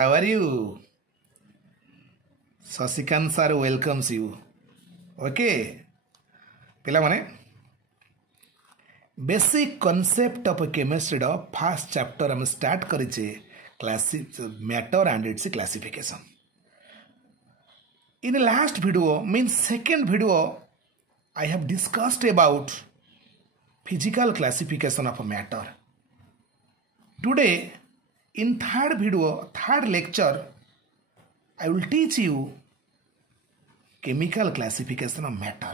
How are you? Sasikant sir welcomes you. Okay. पिला माने basic concept of chemistry रो first chapter हम start करिचे matter and its classification. In the last video, means second video, I have discussed about physical classification of matter. Today, in third video, third lecture, I will teach you chemical classification of matter.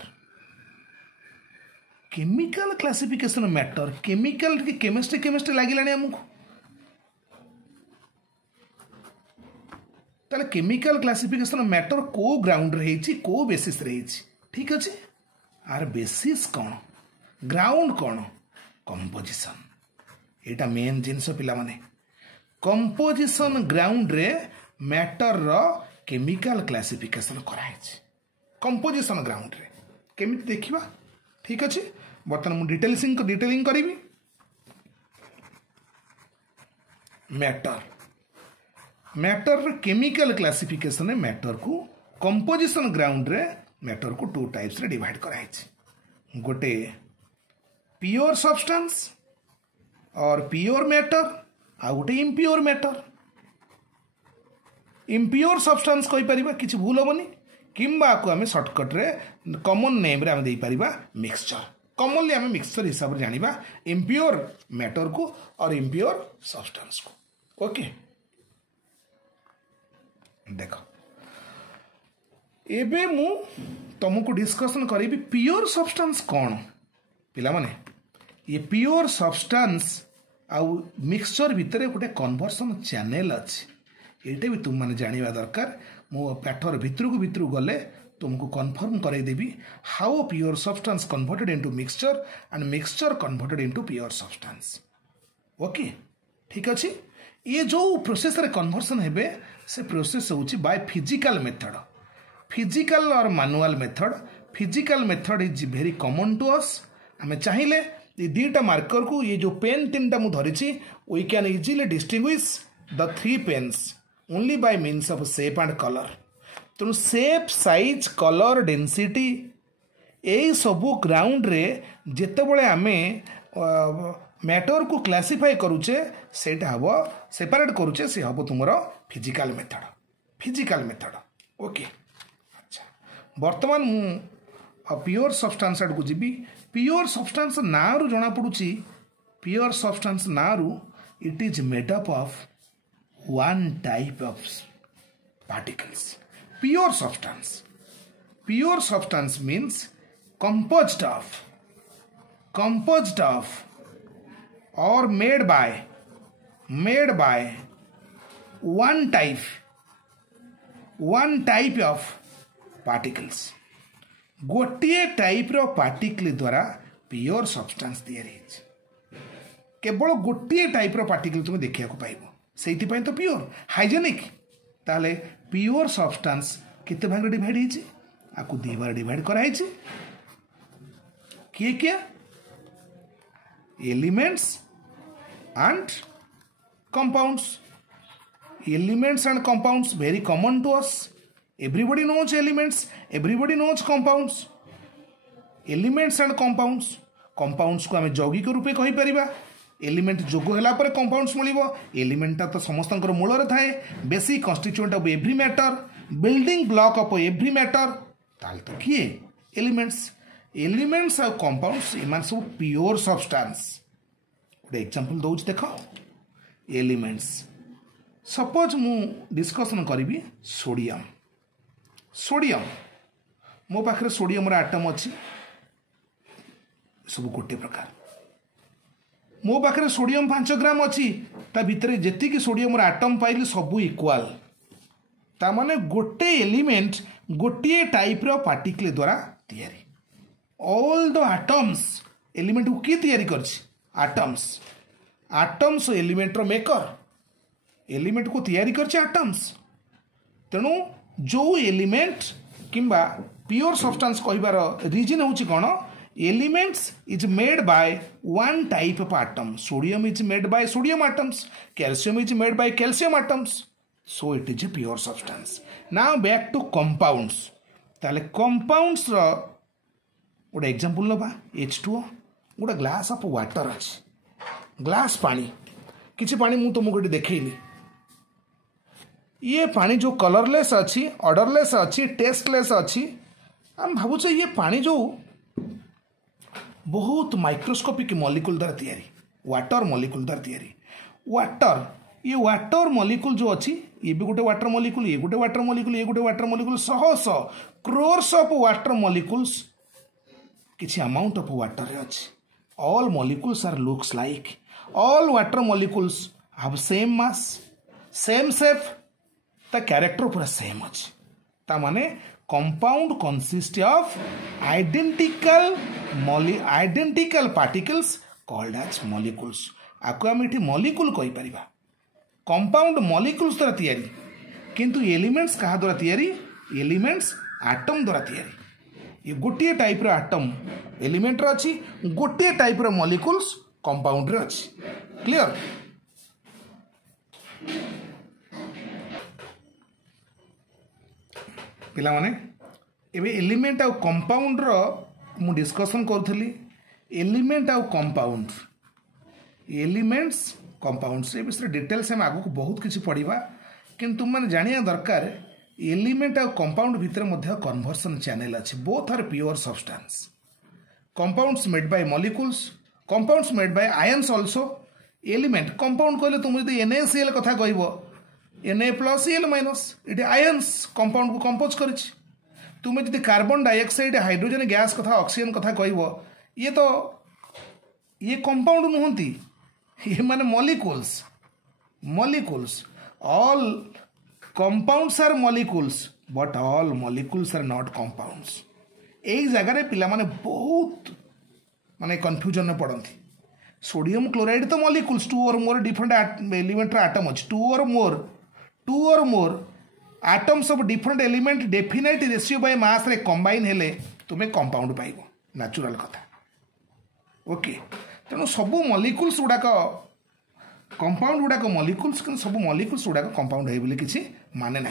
Chemical classification of matter, chemical की chemistry लागिलानी हमको. ताले chemical classification of matter को ground रही को basis रही ठीक अच्छे आर बेसिस कौन ग्राउंड कौन कंपोजिशन एटा मेन जिनस पिला माने कंपोजिशन ग्राउंड रे मैटर रो केमिकल क्लासिफिकेशन कराई कंपोजिशन ग्राउंड रे केमिति देखिबा ठीक अच्छे बर्तमान मु डिटेलिंग करिवि मैटर केमिकल क्लासिफिकेशन मैटर को कंपोजिशन ग्राउंड रे मैटर को टू टाइप्स रे डिवाइड कराई गोटे प्योर सब्सटेंस और प्योर मैटर आ गोटे इम्प्योर मैटर. इम्प्योर सब्सटेंस कहि परिबा किछि भूल होबनी किंबा को हमें शॉर्टकट रे कॉमन नेम रे हम देई परिबा मिक्सचर. कॉमनली हमें मिक्सचर हिसाब रे जानिबा इम्प्योर मैटर को और इम्प्योर सब्सटेंस को. ओके देख एबे मु तुमको डिस्कशन करी प्योर सब्सटेंस कौन पिला माने ये प्योर सब्सटेंस आउ मिक्सचर भितर गोटे कन्वर्सन चैनल अच्छे ये भी तुम मैंने जाना दरकार. मो पाठर भितर गले तुमको कन्फर्म करदेवी how pure substance converted into mixture and mixture converted into pure substance. Okay ठीक अच्छे ये जो प्रोसेस रे कन्वर्सन हेबे से प्रोसेस होची बाय फिजिकल मेथड. फिजिकल और manual method. Physical method is very common to us. हमें चाहिए ये दीटा मार्कर को ये जो पेन तीन टा मु धरिछि we can easily distinguish the three pens only by means of shape and colour. तेणु शेप साइज कलर डेंसिटी यही सबू ग्राउंड रे जेतेबेले आमे मैटर को क्लासिफाई करूचे सेटा हबो सेपरेट करूचे से हबो तुमरो फिजिकल मेथड. ओके अच्छा वर्तमान मु प्योर सब्सटेंस आड़ को जीबी. प्योर सब्सटेंस ना रु जना पड़ुची प्योर सब्सटेंस ना रु it is made up of one type of particles. Pure substance means composed of or made by one type of particles. गोटे टाइप रो पार्टिकल द्वारा प्योर सब्सटेंस तैयारी केवल गोटे टाइप रो पार्टिकल तुम देखा पाइब से तो प्योर हाइजेनिक. ताले प्योर सब्सटेंस कितने भाग डिवाइड होती आपको दी बार डिवाइड कराई किए क्या elements and compounds. Elements and compounds very common to us. Everybody knows elements, everybody knows compounds. Elements and compounds. Compounds को हमें यौगिक रूपे कहि परिबा. एलिमेंट जोग होला पर कंपाउंड्स मिलिबो. एलिमेंट तो समस्तंकर मूल रे थाए basic constituent of every matter building block of every matter. ताल तो किए एलिमेंट्स और कंपाउंड्स इमान सब प्योर सब्सटेंस. गोटे एग्जांपल दौच देख एलिमेंट्स सपोज मु डिस्कसन करी सोडियम मो पाखे सोडियम आटम अच्छी सब गोटे प्रकार. मो पाखे सोडियम 5 ग्राम अच्छी ता भितर जेतिकी सोडियम आटम पाइले सबू इक्वाल. ता माने गोटे एलिमेंट गोटे टाइप रो पार्टिकल द्वारा तैयारी. ऑल द एटम्स एलिमेंट को किए तैयारी करछि आटम्स एलिमेंट रो मेकर एलिमेंट को तैयारी करछि आटम्स. तेणु जो एलिमेंट किंबा प्योर सब्सटेंस कहबार रीजन होछि कोन elements is made by one type of atom. Sodium is made by sodium atoms. Calcium is made by calcium atoms. so it is a pure substance. Now back to compounds. ताले compounds रो गोटे example नबा H2O गोटे glass of water अछि glass पानी किछि पानी मु तुमको गोटे देखैली ये पानी जो कलरलेस अच्छी ऑर्डरलेस अच्छी टेस्टलेस अच्छी हम भावुँ ये पानी जो बहुत माइक्रोस्कोपिक मॉलिक्यूल द्वारा तैयारी वाटर मॉलिक्यूल द्वारा तैयारी वाटर ये वाटर मॉलिक्यूल जो अच्छी ये भी गोटे वाटर मॉलिक्यूल ये गोटे वाटर मॉलिक्यूल ये गोटे वाटर मॉलिक्यूल शह शह क्रोर्स ऑफ वाटर मॉलिक्यूल्स किछि अमाउंट ऑफ वाटर रे अच्छी all molecules are looks like all water molecules have same mass same shape ता कैरेक्टर पूरा सेम अच्छे ता माने compound consist of identical particles called as molecules आको हम एठी मॉलिक्यूल कहि परिबा कंपाउंड मॉलिक्यूल्स द्वारा तैयारी किंतु एलिमेंट्स कहा द्वारा तैयारी एलिमेंट्स एटम द्वारा तैयारी ये गोटे टाइप रो एटम एलिमेंट रो अछि गोटे टाइप रो मॉलिक्यूल्स कंपाउंड रे अछि क्लियर पिला माने एबे एलिमेंट आ कंपाउंड रो मु डिस्कशन करथली एलिमेंट आ कंपाउंड एलिमेंट्स कंपाउंड्स ए विषय डिटेल्स हम आगु बहुत किछि पढ़िबा किंतु तुम जानिया दरकार एलिमेंट आ कंपाउंड भितर मध्य कन्वर्सन चैनल अछि both are pure substance compounds made by molecules compounds made by ions also element compound कहले तुम यदि NaCl कथा कहबो Na प्लस Cl माइनस ये आयंस कंपाउंड को कंपोज करिछि तुम यदि कार्बन डाइऑक्साइड हाइड्रोजन गैस कथा ऑक्सीजन कथा कहबो ये तो ये कंपाउंड नुहंती ये माने molecules all compounds are molecules but all molecules are not compounds एई जगह पिला माने बहुत माने कंफ्यूजन में पड़ती सोडियम क्लोराइड तो मॉलिक्यूल्स टू और मोर डिफरेंट एलिमेंट एटम अच्छे टू और मोर atoms of different element definite ratio by mass रे कंबाइन हेले तुम्हें कंपाउंड पाइबो नेचुरल कथा ओके तेणु सबू मॉलिक्यूल्स गुड़ाक कंपाउंड गुड़ाक मॉलिक्यूल्स कि सब मॉलिक्यूल्स गुड़ाक कंपाउंड है बोले किसी माने ना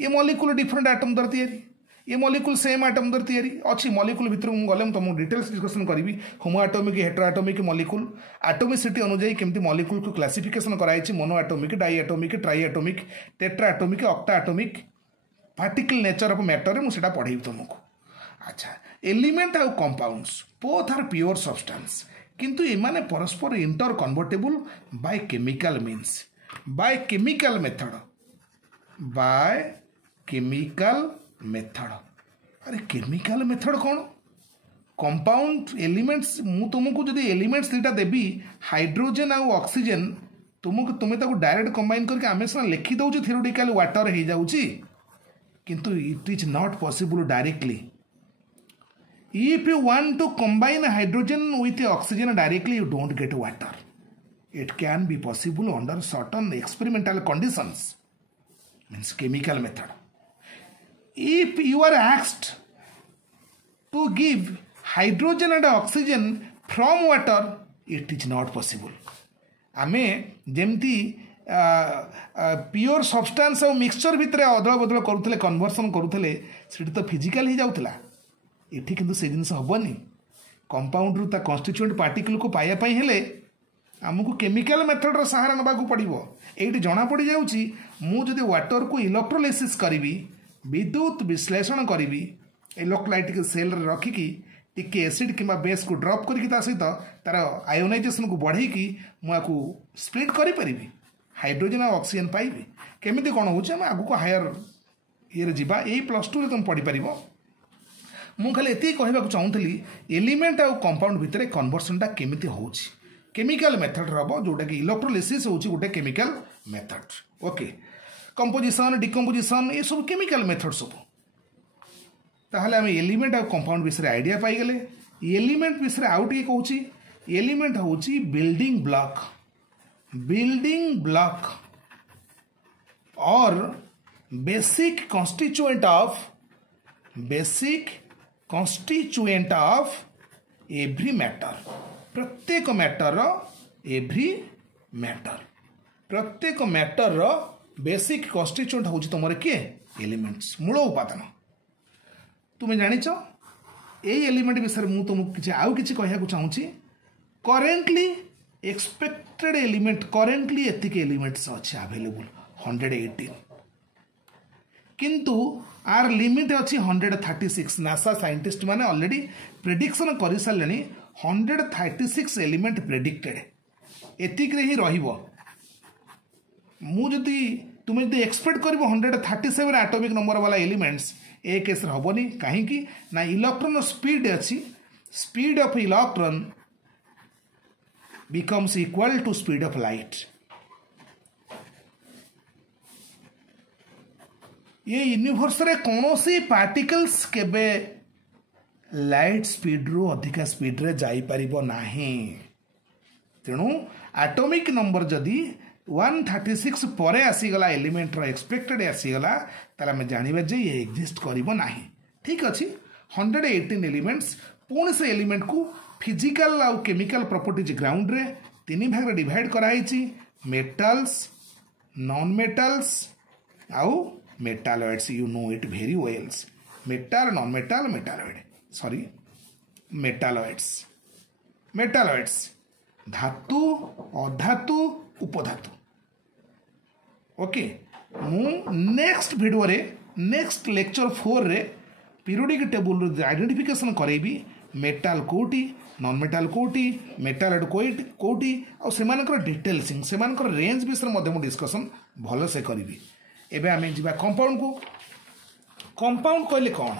ये मॉलिक्यूल डिफरेंट एटम द्वारा तैयारी ये मॉलिक्यूल सेम एटम द्वारा तैयारी अच्छी मॉलिक्यूल भितर गले तुमको डिटेल्स डिस्कशन करी homoatomic heteroatomic molecule atomicity अनुसार केमती मॉलिक्यूल को क्लासिफिकेशन कराई monoatomic diatomic triatomic tetratomic octatomic particle nature of matter मुझे पढ़ेबी तुमको अच्छा एलिमेंट आउ compounds both are pure substance किंतु एमाने परस्पर interconvertible by chemical means by chemical method अरे केमिकल मेथड कौन कंपाउंड एलिमेंट्स मु तुमको जदि एलिमेंट्स दुटा देवी हाइड्रोजन आउ ऑक्सीजन तुमको तुम्हें ताको डायरेक्ट कंबाइन करके आमे सना लिखि दउछु थ्योरेटिकल वाटर हो जाउची किंतु it is not possible directly if you want to combine hydrogen with oxygen directly you don't get water it can be possible under certain experimental conditions means chemical method if you are asked to give hydrogen and oxygen from water it is not possible आमे जेमती pure substance और mixture भितर अदल बदल करूले conversion करूले सेठी तो physical ही जाउतला एठी किंतु से जिनस हबनी compound रु ता कन्स्टिट्यूएंट पार्टिकल को पाया पई हेले आमको केमिकल मेथड रो सहारा नबा को पड़िबो एठी जणा पड़ी जाउची मु जदि वाटर को इलेक्ट्रोलाइसिस करिवि विद्युत विश्लेषण करिवि इलेक्ट्रोलाइटिक सेल रे रखी की टिके एसिड किंबा बेस को ड्रॉप करके ता सहित तार आयोनाइजेशन को बढ़ई की मुआकू स्प्लिट करि परिबि हाइड्रोजन और ऑक्सीजन पाइबि केमिति कोन होचे हम आगु को हायर ये जीवा ए +2 रे तुम पढ़ी परिबो मु खाली एति कहबाक चाहूली एलिमेंट आउ कंपाउंड भितर कन्वर्सनटा केमिति होउछि केमिकल मेथड रबो जोटा कि इलेक्ट्रोलाइसिस होउछि गोटे chemical method okay composition decomposition ये सब केमिकल मेथड सब ताहले हम एलिमेंट आउ कंपाउंड विषय आइडिया पाई गले एलिमेंट विषय आउ टिके कहूछि एलिमेंट होउछि बिल्डिंग ब्लॉक और basic constituent of every matter प्रत्येक मैटर बेसिक कन्स्टिट्यूएंट हूँ तुम किए एलिमेंट्स मूल उपादान तुम्हें जानिच यही एलिमेंट विषय मुझे तुमको किसी आउ किसी कहूँ चाहूँगी करेन्टली एक्सपेक्टेड एलिमेंट करेन्टली एतिक एलिमेंट्स अच्छे अवेलेबल 118 किंतु आर लिमिट अच्छी 136 नासा साइंटिस्ट माने ऑलरेडी प्रेडिक्शन कर सारे 136 एलिमेंट प्रेडिक्टेड एतिक रे ही रहिबो मुझे तुम्हें जो एक्सपेक्ट कर 137 एटॉमिक नंबर वाला एलिमेंट्स ए केस हेनी कहीं ना इलेक्ट्रॉन स्पीड अच्छी speed of electron becomes equal to speed of light ये यूनिवर्स रे कौनसी पार्टिकल्स केबे लाइट स्पीड रु अधिका स्पीड रे जाई परिबो नाही तेणु एटॉमिक नंबर जदि 136 परे आसीगला एलिमेंट रो एक्सपेक्टेड आसीगला तार आम जानिबा जे ये एक्जिस्ट करिबो नाही ठीक अछि 118 एलिमेंट्स पुणी से एलिमेंट को फिजिकल आउ केमिकल प्रॉपर्टीज ग्राउंड रे तीन भाग डिवाइड कराई मेटल्स नॉन मेटल्स आउ metalloids you know it very wells metal non metal metalloid sorry metalloids धातु अधातु उपधातु ओके मु नेक्स्ट वीडियो रे नेक्स्ट लेक्चर 4 रे पीरियोडिक टेबल आइडेंटिफिकेशन करेबी मेटाल कोटी नॉन मेटाल कोटी मेटाल कोटी और सेमानकर डिटेल्सिंग सेमानकर रेंज विषय मु डिस्कशन भल से करी एबे आमे जिबा कंपाउंड को कंपाउंड कहले कौन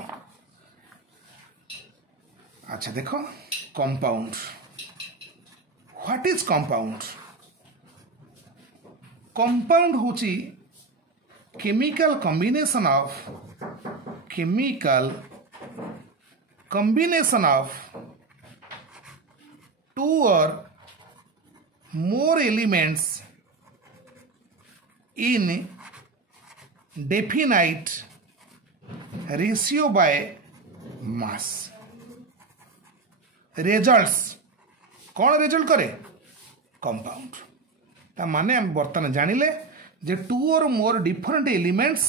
अच्छा देखो compound what is compound compound होची chemical combination of two or more elements in definite ratio by mass results कौन रिजल्ट करे कंपाउंड ता माने हम बर्तमान जानिले जे टू और मोर डिफरेंट एलिमेंट्स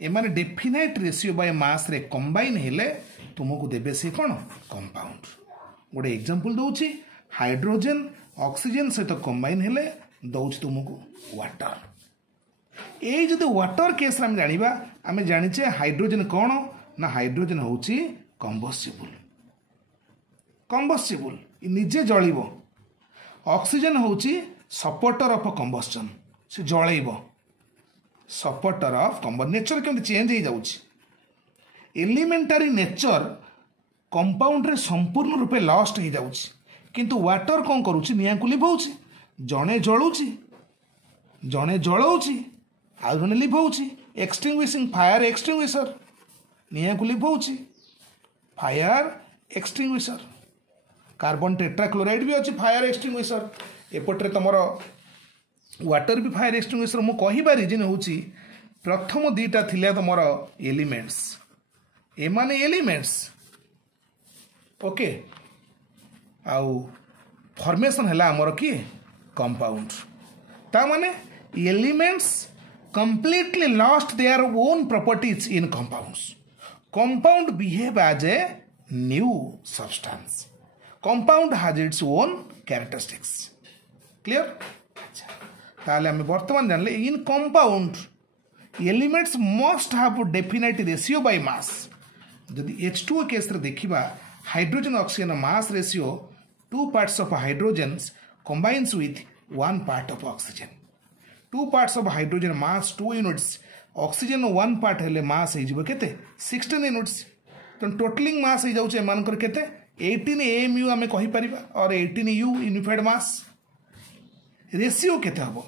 एमाने डेफिनाइट रेशियो बाय मास रे कंबाइन हेले तुमको देबे से कौन कंपाउंड गोटे एग्जांपल दउची हाइड्रोजन ऑक्सीजन सहित कंबाइन हेले दउची तुमको वाटर ए जदि वाटर केस रे हम जानिबा आमे जानिचे हाइड्रोजन कौन ना हाइड्रोजन होची कंबस्टिबल निजे जळिबो ऑक्सीजन होची सपोर्टर ऑफ कंबस्टन से जळैबो सपोर्टर ऑफ कंबस्टन नेचर केमति चेंज हो जाउची एलिमेंटारी नेचर कंपाउंड रे संपूर्ण रूपे लॉस्ट हो जाउची किंतु वाटर कौन करूची निया को लिभाउची जणे जळौची आ जणे लिभाउची एक्सटिंग्विशिंग फायर एक्सटिंग्विशर निया को लिभाउची फायर एक्सटिंग्विशर कार्बन टेट्राक्लोराइड भी अच्छी फायर एक्सटिंग्विशर एपटे तुमर वाटर भी फायर एक्सटिंग्विशर मु कहिबा रीजन होची प्रथम दीटा थिले तुमर एलिमेंट्स एमाने एलिमेंट्स ओके आउ फॉर्मेशन हैला हमर की कंपाउंड ता माने elements completely lost their own properties in compounds compound behave as a new substance compound has its own characteristics clear ताले हमें वर्तमान जानले in compound elements must have definite ratio by mass जदि H2O केस रे देखिबा hydrogen oxygen mass ratio 2 parts of hydrogen combines with 1 part of oxygen 2 parts of hydrogen mass 2 units oxygen 1 part हेले मास हे जिवो केते 16 units तो totalling मास हे जाउचे मानकर केते 18 AMU आमे कहि परिबा और 18 U यूनिफाइड मास रेशियो केते हबो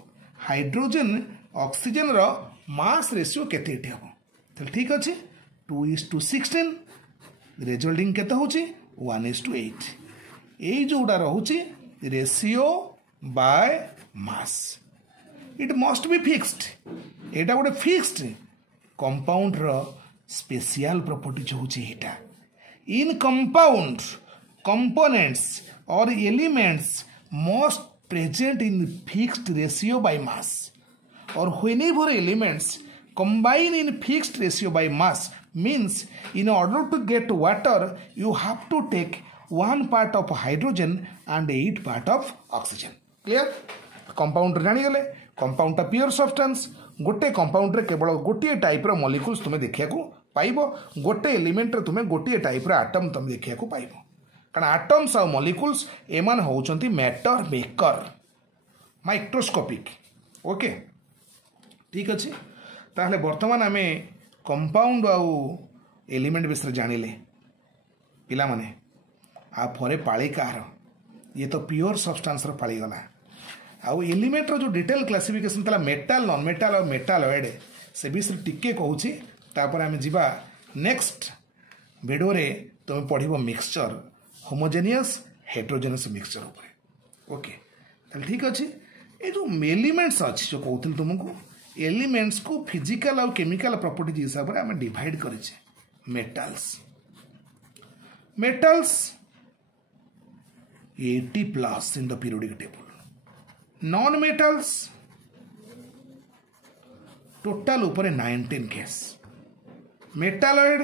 हाइड्रोजन ऑक्सीजन रो मास रेशियो केते इटे हबो तो ठीक अछि 2:16 रिजल्टिंग केते होची 1:8 एई जोडा रहउची ratio by mass it must be fixed एटा गोटे फिक्स्ड कंपाउंड रो स्पेशल प्रॉपर्टी होची एटा in compound components or elements most present in fixed ratio by mass or whenever elements combine in fixed ratio by mass means in order to get water you have to take 1 part of hydrogen and 8 part of oxygen. Clear? Compound जानीगले compound pure substance गोटे compound रे केवल गोटे type रो molecules तुमे देखिया को पाइबो गोटे element रे तुमे गोटे टाइप रो एटम तुम देखिया को पाइबो कारण एटम्स और मॉलिक्यूल्स एमान होउचंती मैटर मेकर माइक्रोस्कोपिक ओके ठीक अछि ताहले वर्तमान आमे कंपाउंड आउ एलिमेंट विषय जानिले पिला माने आ फरे पाळी कार ये तो प्योर सब्सटेंस रो पाळी गला आउ एलिमेंट रो जो डिटेल क्लासिफिकेशन तला मेटल नॉन मेटल और मेटालॉइड से विषय टिके कहूची तापर आमे जिबा नेक्स्ट वीडियो रे तुम पढ़िबो मिक्सचर होमोजेनियस हेट्रोजेनियस मिक्सचर ऊपर ओके ताले ठीक अछि ए जो एलिमेंट्स अछि जो कहउथिल तुमको एलिमेंट्स को फिजिकल और केमिकल प्रॉपर्टीज हिसाब रे आमे divide करिछे metals 80 plus in the periodic table non-metals total ऊपर 19 केस मेटालॉइड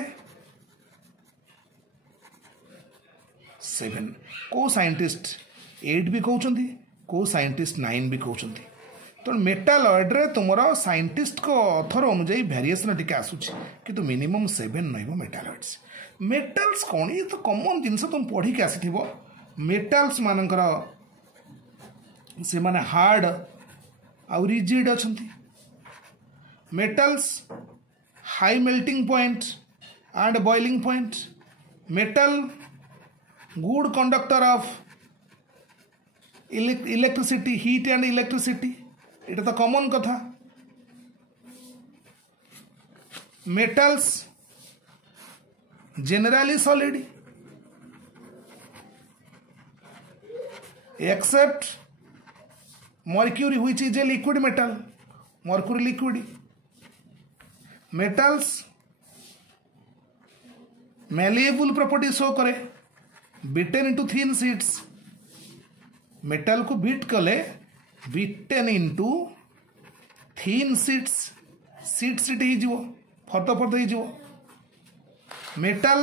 7 को साइंटिस्ट 8 भी कहउचंती को साइंटिस्ट 9 भी कहउचंती तो मेटालॉइड रे तुमरा साइंटिस्ट को ऑथर अनुसार वेरिएशन टिके आसुची कि तो मिनिमम 7 नइबो मेटालॉइड्स मेटल्स कौन ये तो कॉमन जिनस तुम पढ़ी के आसीथिबो मेटल्स मानकर से माने हार्ड और रिजिड अछंती metals high melting point and boiling point metal good conductor of electricity heat and electricity इटा तो कॉमन कथा metals generally solid except mercury which is a liquid metal mercury liquid metals malleable property show करे beaten into thin sheets metal को beat कले beaten into thin sheets sheet ही जीवो फर्द ही जीवो metal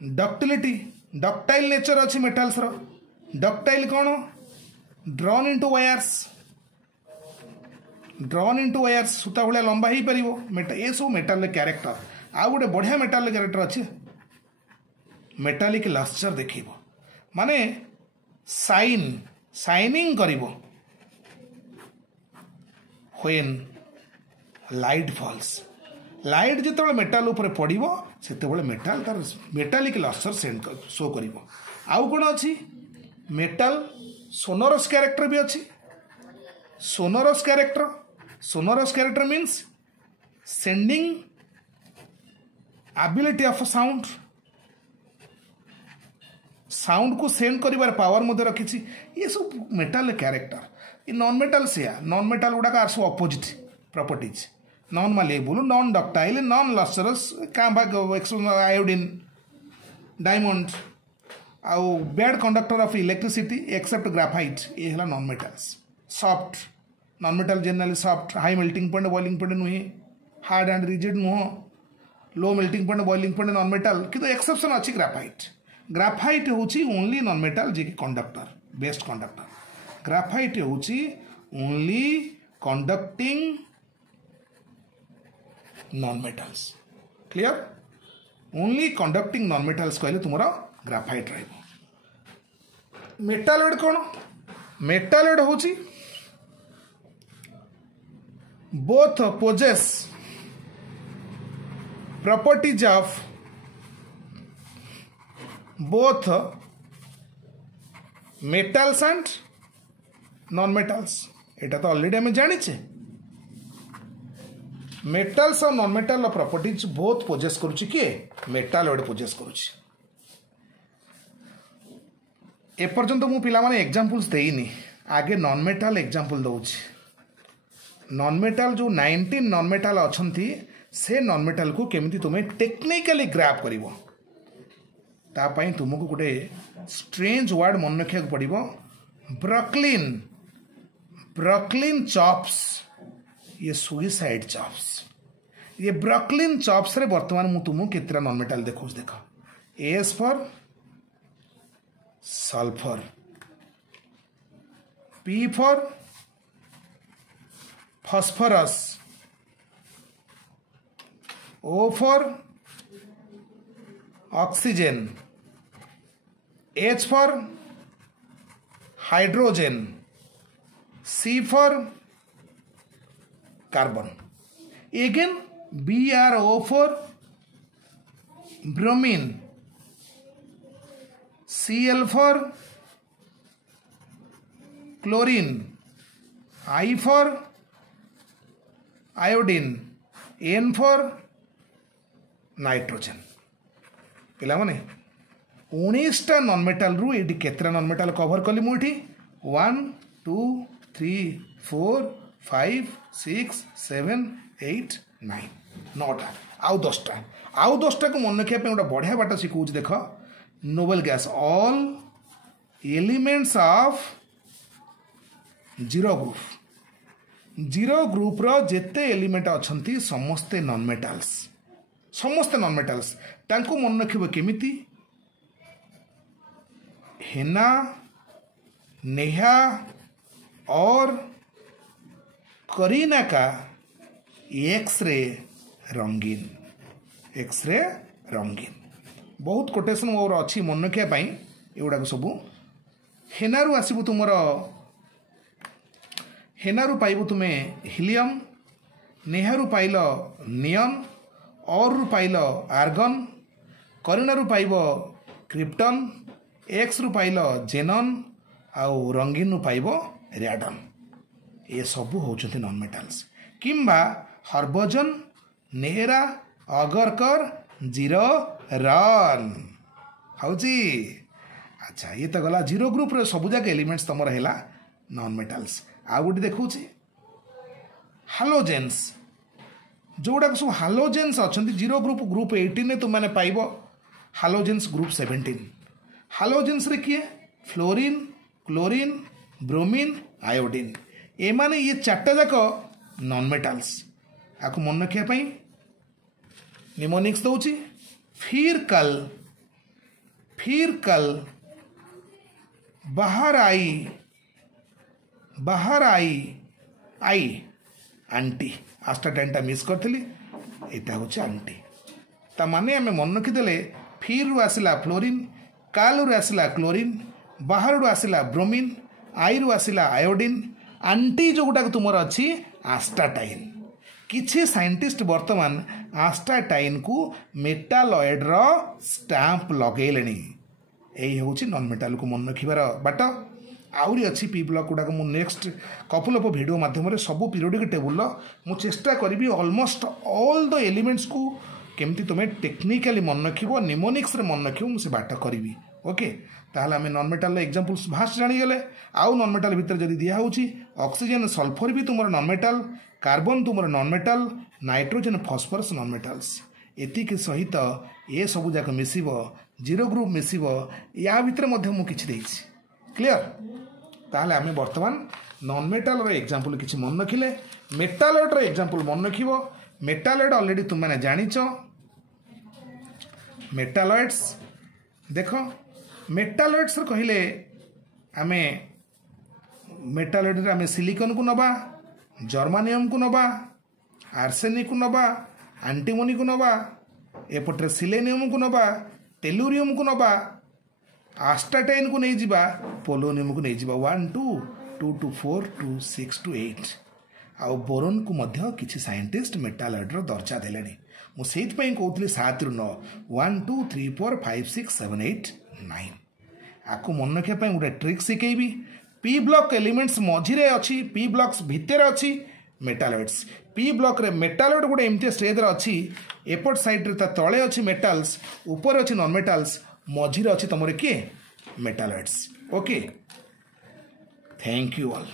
ductility ductile nature अच्छी metals रो ductile कौन drawn into wires सूता भाया लंबा ही परिबो ये सब मेटाल कैरेक्टर आ गोटे बढ़िया मेटाल कैरेक्टर अच्छे मेटालिक लस्चर देखिबो माने शाइनिंग करिबो व्हेन लाइट फॉल्स लाइट जिते मेटाल उपर पड़ो से मेटाल तार मेटालिक लस्चर सेंड शो कर आउ कौन अच्छी मेटाल सोनोरस कैरेक्टर भी अच्छी sonorous character means sending ability of sound को सेंड कर पावर मध्य रखी ये सब मेटाल कैरेक्टर ये नॉन मेटाल से नॉन मेटाल गुड़ाक आर सब opposite properties non malleable non ductile non lustrous iodine diamond आउ bad conductor of electricity except graphite ये है non metals soft non metal generally soft high melting point boiling point नुहे hard and rigid नुह low melting point boiling point non metal किंतु exception अच्छी graphite होची only non metal जी conductor best conductor graphite होची only conducting non metals clear only conducting non metals कहले तुमरा graphite रहिबो मेटालॉइड कौन मेटालॉइड होची both possess properties of both metals and non metals एटा तो ऑलरेडी हमें जानिछे मेटल्स और non metal properties both possess करुची किए मेटालॉइड पोजेस करुची एपर्यंत मु पिला माने एग्जांपल्स देइनी आगे नॉन मेटाल एग्जांपल दउची नॉन मेटाल जो 19 नॉन मेटाल अछंती से नॉन मेटाल को केमिति तुमे टेक्निकली ग्रैब करिवो ता पई तुमको गोटे स्ट्रेंज वर्ड मन रखिया पड़िबो ब्रकलिन ब्रॉकलिन चॉप्स, ये सुइसाइड चॉप्स। ये ब्रॉकलिन चॉप्स रे वर्तमान मु तुमको केतरा नॉन मेटाल देखो देख। S for sulphur, P for phosphorus, O for oxygen, H for hydrogen, C for carbon. Again BrO for bromine, Cl for chlorine, I for iodine, N for nitrogen. पिला माने 19टा नॉन मेटाल रु एडी केतरा non metal cover कली मुठी 1 2 3 4 5 6 7 8 9 9टा आउ 10टा को मन रखिया पे गोटे बढ़िया बाट शिखौच देख। Noble gas all elements of zero group, zero group रो जेते एलिमेंट अछंती समस्ते नॉन मेटाल्स, समस्ते नॉन मेटाल्स तांको मन रखिबो केमिति हेना, नेहा और करीना का एक्सरे रंगीन, एक्सरे रंगीन। बहुत कोटेशन मोर अच्छी मन रखिया पाई एगुड़ा सब। हेनारू आसबू तुमर, हेनारू पाइबू तुमे हिलियम, नेहारू पाइल नियन, और रु पाइल आर्गन, करीनारू पाइब क्रिप्टन, एक्स रु पाइल जेनन, आउ रंगीन रु पाइब रेडन। ये सबू होचंती नॉन मेटाल्स। किंबा हरभजन, नेहरा, अगरकर, जीरो रन हौची। अच्छा ये तो गला जीरो ग्रुप रे सबु जाक एलिमेंट्स तमर हैला नॉन मेटाल्स। आ गुडी देखौची हालोजेन्स, जोड़ा सब हालोजेन्स अच्छी जीरो ग्रुप ग्रुप 18 ने तुम मैंने पाइब हालोजेन्स ग्रुप 17। हालोजेन्स रे किए फ्लोरीन, क्लोरीन, ब्रोमीन, आयोडीन। ए माने ये चारटा जाक नॉन मेटाल्स। आपको मन रखिया पाई निमोनिक्स दउची फिर कल बाहर आई आंटी आस्टाटाइनटा मिस करथिली एटा होचे आंटी। ता माने आमे मन रखिदेले फिर रु आसिला फ्लोरीन, काल रु आसिला क्लोरीन, बाहर रु आसिला ब्रोमीन, आई रु आसिला आयोडीन, आंटी जोगुटा तुमर अच्छी आस्टाटाइन। किछि साइंटिस्ट वर्तमान आस्टाटाइन को मेटालॉइड रो स्टैंप लगेलेनी। यही होची नॉन मेटाल को मन रखिबार बाट। आउरी अच्छी पी ब्लॉक गुड़ाक मु नेक्स्ट कपल ऑफ वीडियो माध्यम सब पीरियोडिक टेबुल मु चेष्टा करी ऑलमोस्ट ऑल द एलिमेंट्स को केमती तुम टेक्निकाली मन रख निमोनिक्स रे मन रख से बाट करी। ओके ताहले आम नॉन मेटाल एग्जांपल्स भास्ट जानीगले। आउ नॉन मेटाल भितर जदि दिया होची ऑक्सीजन सल्फर भी तुम नॉन मेटाल, कार्बन तुम non metal, nitrogen phosphorus non metals. एतिक सहित ये सब जाक मिसिब जीरो ग्रुप मिसिब या भितर मध्य मु किछि देछि क्लियर। ताहले आम वर्तमान नॉन मेटाल रो एग्जांपल किछि मन रखिले। मेटालॉइड रो एग्जांपल मन रखिबो। मेटालॉइड ऑलरेडी तुम मैंने जानिच। मेटालॉइड्स देख मेटालॉइड्स कहले आमे मेटालॉइड आमे सिलिकन को नबा, जर्मानियम को नबा, आर्सेनिक को नबा, एंटीमोनी को नबा, एपटे सिलेनियम को नबा, टेलुरियम को नबा, आस्टाटाइन को नहीं जिबा, पोलोनियम को नहीं जिबा 1 2 2 to 4 to 6 to 8। आउ बोरोन को मध्य किछि साइंटिस्ट मेटालॉइड रो दर्जा देलेनी। मु सेत पई कहउतली 7 रु 9 1 2 3 4 5 6 7 8 9। आकु मन रखिया पई गोटे ट्रिक सिखेबी। पी ब्लॉक एलिमेंट्स मझिरे अच्छी, पी ब्लॉक्स भितर अच्छी मेटालॉइड्स। पी ब्लॉक रे मेटालॉइड गोटे एमती स्टेज रे अच्छी, एपट साइड रे ता तळे अच्छी मेटाल्स, ऊपर अच्छी नॉन मेटाल्स, मझिरे अच्छी तमरे किए metalloids. Okay thank you all.